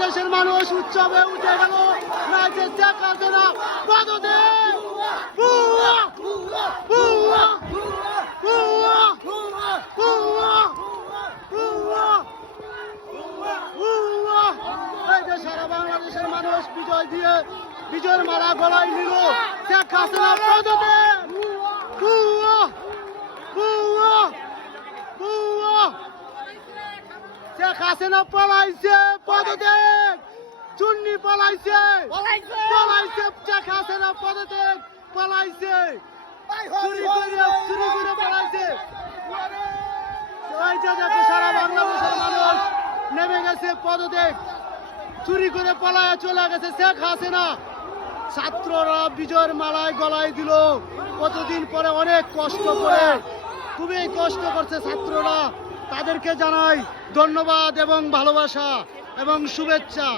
বাংলাদেশের মানুষ উৎসবে উঠে গেল নাইতে শেখ হাসিনা পদত্যাগ বুয়া বুয়া বুয়া বুয়া বুয়া বুয়া এই যে সারা বাংলাদেশের মানুষ বিজয় দিয়ে বিজয়ের মালা গলায় নিল শেখ হাসিনা পদত্যাগ বুয়া বুয়া বুয়া শেখ হাসিনা পলাইছে পদত্যাগ চুন্নি পলাইছে পলাইছে শেখ হাসিনা পদত্যাগ পলাইছে চুরি করে পলাইছে এই যে দেখো সারা বাংলাদেশের মানুষ নেমে গেছে পদত্যাগ চুরি করে পলায় চলে গেছে শেখ হাসিনা ছাত্ররা বিজয়ের মালায় গলায় দিল কতদিন পরে অনেক কষ্ট করে খুবই কষ্ট করছে ছাত্ররা তাদেরকে জানাই ধন্যবাদ এবং ভালোবাসা এবং শুভেচ্ছা।